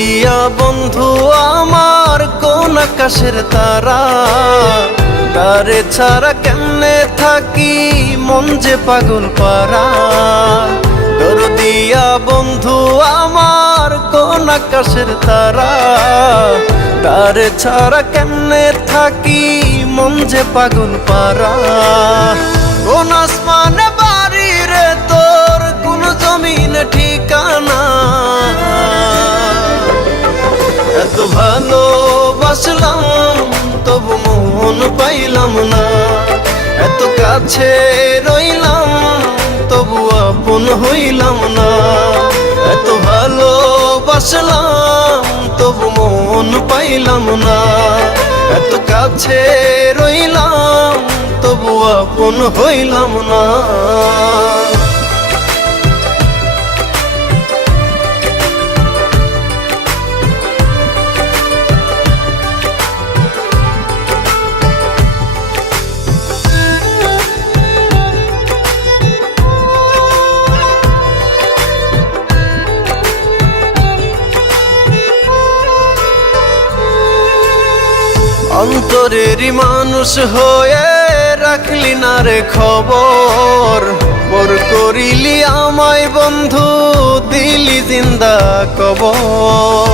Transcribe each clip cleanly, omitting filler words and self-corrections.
দরদিয়া বন্ধু আমার কোন আকাশের তারা, তারে ছাড়া কেমনে থাকি মন যে পাগল পারা। দরদিয়া বন্ধু আমার কোন আকাশের তারা, তারে ছাড়া কেমনে থাকি মন যে পাগল পারা। কোন আসমানে বাড়ি রে তোর, কোন জমিনে ঠিকানা, এত ভালোবাসলাম তবু মন পাইলাম না। এত কাছে রইলাম তবু আপন হইলাম না। এত ভালোবাসলাম তবু মন পাইলাম না। এত কাছে রইলাম তবু আপন হইলাম না। অন্তরেরই মানুষ হয়ে রাখলি না রে খবর, পর করিলি আমায় বন্ধু দিলি জিন্দা কবর।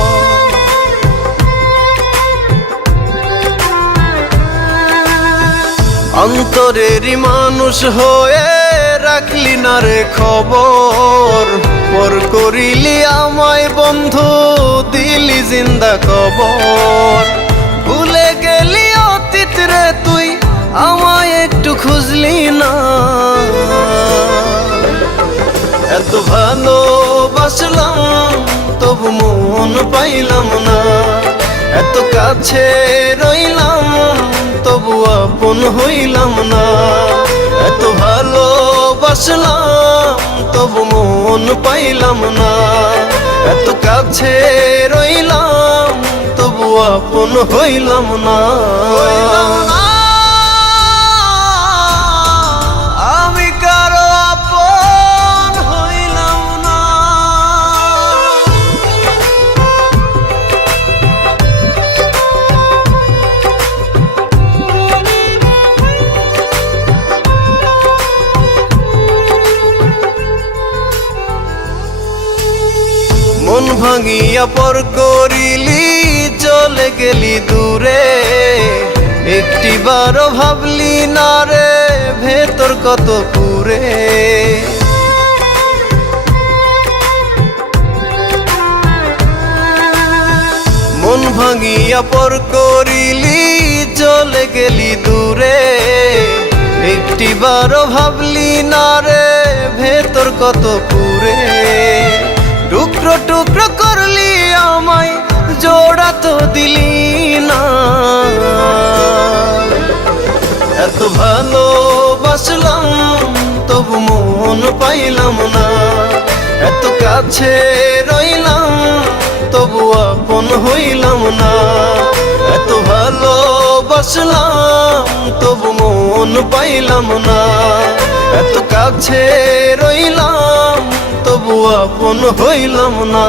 অন্তরেরই মানুষ হয়ে রাখলি না রে খবর, পর করিলি আমায় বন্ধু দিলি জিন্দা কবর। ভুলে গেলি অতীত রে তুই আমায় একটু খুঁজলি না। এত ভালোবাসলাম তবু মন পাইলাম না। এত কাছে রইলাম তবু আপন হইলাম না। এত ভালোবাসলাম তবু মন পাইলাম না। এত কাছে রইলাম তবু আপন হইলাম না। আমি কারো আপন হইলাম না। মন ভাঙিয়া পর করিলি চলে গেলি দূরে, একটিবারও ভাবলি না রে ভেতর কত পুরে। মন ভাঙিয়া পর করিলি চলে গেলি দূরে, একটিবারও ভাবলি না রে ভেতর কত পুরে। টুকরো টুকরো করলি আমায় জোড়া তো দিলি না। এত ভালোবাসলাম তবু মন পাইলাম না। এত কাছে রইলাম তবু আপন হইলাম না। এত ভালোবাসলাম তবু মন পাইলাম না। এত কাছে রইলাম তবু আপন হইলাম না।